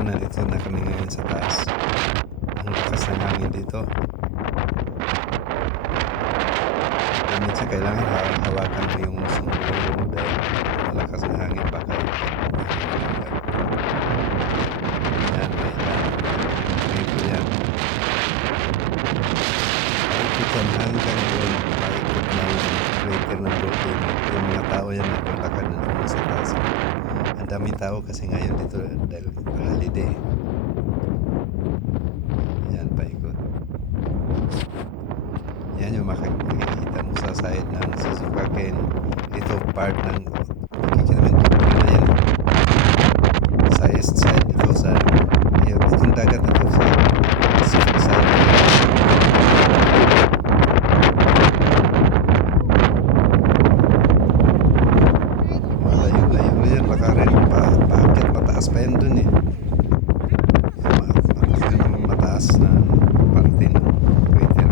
nandito na kami ngayon sa taas. Ang lakas ng hangin dito. Minsan kailangan hawakan mo yung sombrero mo dahil malakas ang hangin baka yan, ito yan. Paikot yan hanggang doon, paikot ng crater ng volcano. Yung mga tao yan naglalakad na doon sa taas. Ang daming tao kasi ngayon dito dahil holiday. Yan, paikot. Yan yung makikita mo sa side ng Suzukaken. Ito part ng makikita mo yung na yan. Sa east side ito sa itong dagat ito sa Pacific side. Malayo-layo na yan. Baka rin paakyat mataas pa yan dun eh. Yun ang mataas na parte ng crater.